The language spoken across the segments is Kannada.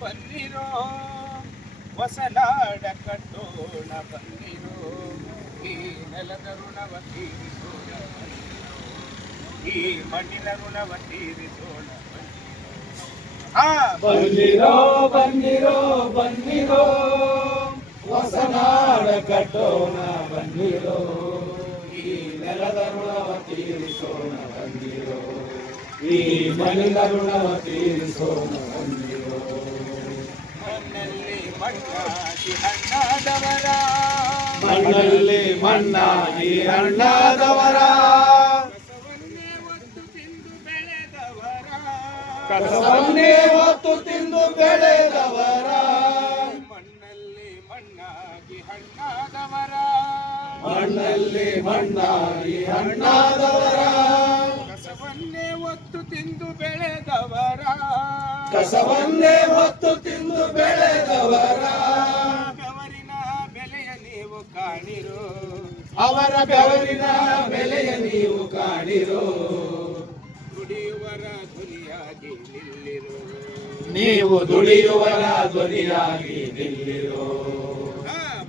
ಬನ್ನಿರೋ ಹೊಸನಾಡ ಕಟ್ಟೋಣ ಬನ್ನಿರೋ ಈ ನೆಲದ ಋಣವ ತೀರಿಸೋಣ ಈ ಮಣ್ಣಿನ ಋಣವ ತೀರಿಸೋಣ ಬನ್ನಿರೋ ಬನ್ನಿರೋ ಬನ್ನಿರೋ ಹೊಸನಾಡ ಕಟ್ಟೋಣ ಬನ್ನಿರೋ ಈ ನೆಲದ ಋಣವ ತೀರಿಸೋಣ ಬನ್ನಿರೋ ಈ ಮಣ್ಣಿನ ಋಣವ ತೀರಿಸೋಣ ಬನ್ನಿರೋ ಮಣ್ಣಲ್ಲಿ ಮಣ್ಣಾಗಿ ಹಣ್ಣಾದವರ ಮಣ್ಣಲ್ಲಿ ಮಣ್ಣಾಗಿ ಹಣ್ಣಾದವರ ಕಸವನ್ನೇ ಹೊತ್ತು ತಿಂದು ಬೆಳೆದವರ ಮಣ್ಣಲ್ಲಿ ಮಣ್ಣಾಗಿ ಹಣ್ಣಾದವರ ಮಣ್ಣಲ್ಲಿ ಮಣ್ಣಾಗಿ ಹಣ್ಣಾದವರ ಕಸವನ್ನೇ ಹೊತ್ತು ತಿಂದು ಬೆಳೆದವರ ಕಸವನ್ನೇ ಹೊತ್ತು ತಿಂದು ಬೆಳೆದವರ ಬೆವರಿನ ಬೆಲೆಯ ನೀವು ಕಾಣಿರೋ ಅವರ ಬೆವರಿನ ಬೆಲೆಯ ನೀವು ಕಾಣಿರೋ ದುಡಿಯುವರ ಧ್ವನಿಯಾಗಿ ನಿಲ್ಲಿರೋ ನೀವು ದುಡಿಯುವರ ಧ್ವನಿಯಾಗಿ ನಿಲ್ಲಿರೋ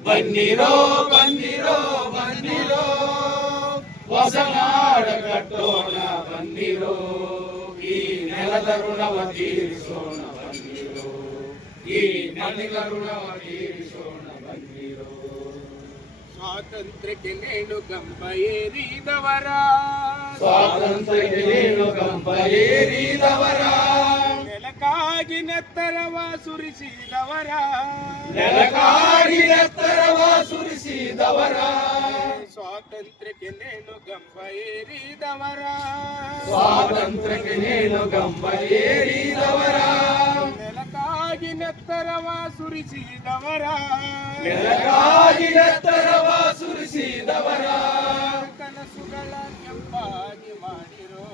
ಬನ್ನಿರೋ ಬನ್ನಿರೋ ಬನ್ನಿರೋ ಹೊಸನಾಡ ಕಟ್ಟೋಣ ಬನ್ನಿರೋ ಈ ನೆಲದ ಋಣವ ತೀರಿಸೋಣ ಬನ್ನಿರೋ ಈ ಮಣ್ಣಿನ ಋಣವ ತೀರಿಸೋಣ ಬನ್ನಿರೋ ಸ್ವಾತಂತ್ರ್ಯಕ್ಕೆ ನೇಣು ಗಂಬ ಏರಿದವರ ಸ್ವಾತಂತ್ರ್ಯಕ್ಕೆ ನೇಣು ಗಂಬ ಏರಿದವರ ನೆಲಕ್ಕಾಗಿ ನೆತ್ತರವ ಸುರಿಸಿದವರ ನೆಲಕ್ಕಾಗಿ ನೆತ್ತರವ ಸುರಿಸಿದವರ ಸ್ವಾತಂತ್ರ್ಯಕ್ಕೆ ನೇಣು ಗಂಬ ಏರಿದವರ ಸ್ವಾತಂತ್ರ್ಯಕ್ಕೆ ನೇಣು ಗಂಬ ಏರಿದವರ ನೆಲಕ್ಕಾಗಿ ನೆತ್ತರವ ಸುರಿಸಿದವರ ನೆಲಕ್ಕಾಗಿ ನೆತ್ತರವ ಸುರಿಸಿದವರ ಕನಸುಗಳ ಕೆಂಪಾಗಿ ಮಾಡಿರೋ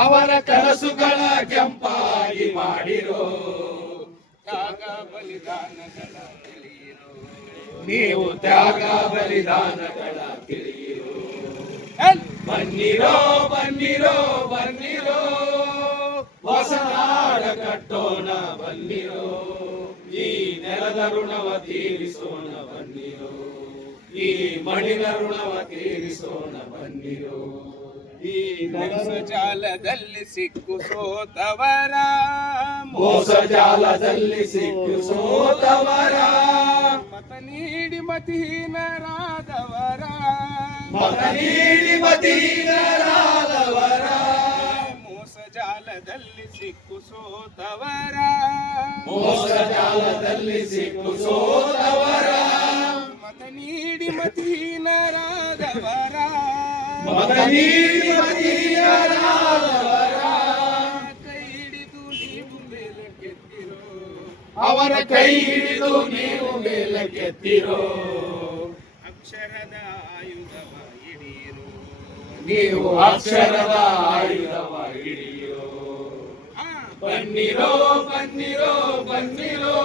ಅವರ ಕನಸುಗಳ ಕೆಂಪಾಗಿ ಮಾಡಿರೋ ತ್ಯಾಗ ಬಲಿದಾನಗಳ ತಿಳಿಯಿರೋ ನೀವು ತ್ಯಾಗ ಬಲಿದಾನಗಳ ತಿಳಿಯಿರೋ ಬನ್ನಿರೋ ಬನ್ನಿರೋ ಬನ್ನಿರೋ ಹೊಸನಾಡ ಕಟ್ಟೋಣ ಬನ್ನಿರೋ ಈ ನೆಲದ ಋಣವ ತೀರಿಸೋಣ ಬನ್ನಿರೋ ಈ ಮಣ್ಣಿನ ಋಣವ ತೀರಿಸೋಣ ಬನ್ನಿರೋ ಈ ಮೋಸ ಜಾಲದಲ್ಲಿ ಸಿಕ್ಕು ಸೋತವರ ಮೋಸ ಜಾಲದಲ್ಲಿ ಸಿಕ್ಕು ಸೋತವರ ಮತ ನೀಡಿ ಮತಿಹೀನರಾದವರ ಮತ ನೀಡಿ ಮತೀನರಾದವರ ಮೋಸ ಜಾಲದಲ್ಲಿ ಸಿಕ್ಕು ಸೋತವರ ಮೋಸ ಜಾಲದಲ್ಲಿ ಸಿಕ್ಕು ಸೋತವರ ಮತ ನೀಡಿ ಮತಿಹೀನರಾದವರ ಮತ ನೀಡಿ ಮತೀನರಾದವರ ಕೈ ಹಿಡಿದು ನೀವು ಮೇಲಕ್ಕೆತ್ತಿರೋ ಅವರ ಕೈ ಹಿಡಿದು ನೀವು ಮೇಲಕ್ಕೆತ್ತಿರೋ ಅಕ್ಷರದ ಆಯುಧವ ಹಿಡಿಯಿರೋ ನೀವು ಅಕ್ಷರದ ಆಯುಧವ ಹಿಡಿಯಿರೋ ಬನ್ನಿರೋ ಬನ್ನಿರೋ ಬನ್ನಿರೋ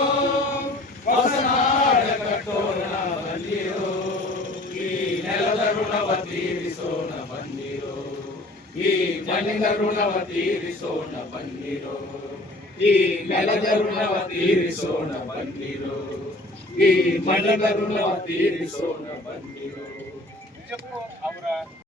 ಹೊಸನಾಡ ಕಟ್ಟೋಣ ಬನ್ನಿರೋ ಈ ನೆಲದ ಋಣವ ತೀರಿಸೋಣ ಬನ್ನಿರೋ ಈ ಮಣ್ಣಿನ ಋಣವ ತೀರಿಸೋಣ ಬನ್ನಿರೋ ಈ ನೆಲದ ಋಣವ ತೀರಿಸೋಣ ಬನ್ನಿರೋ ಈ ಮಣ್ಣಿನ ಋಣವ ತೀರಿಸೋಣ ಬನ್ನಿರೋ ನಿಜಕ್ಕೂ ಅವರ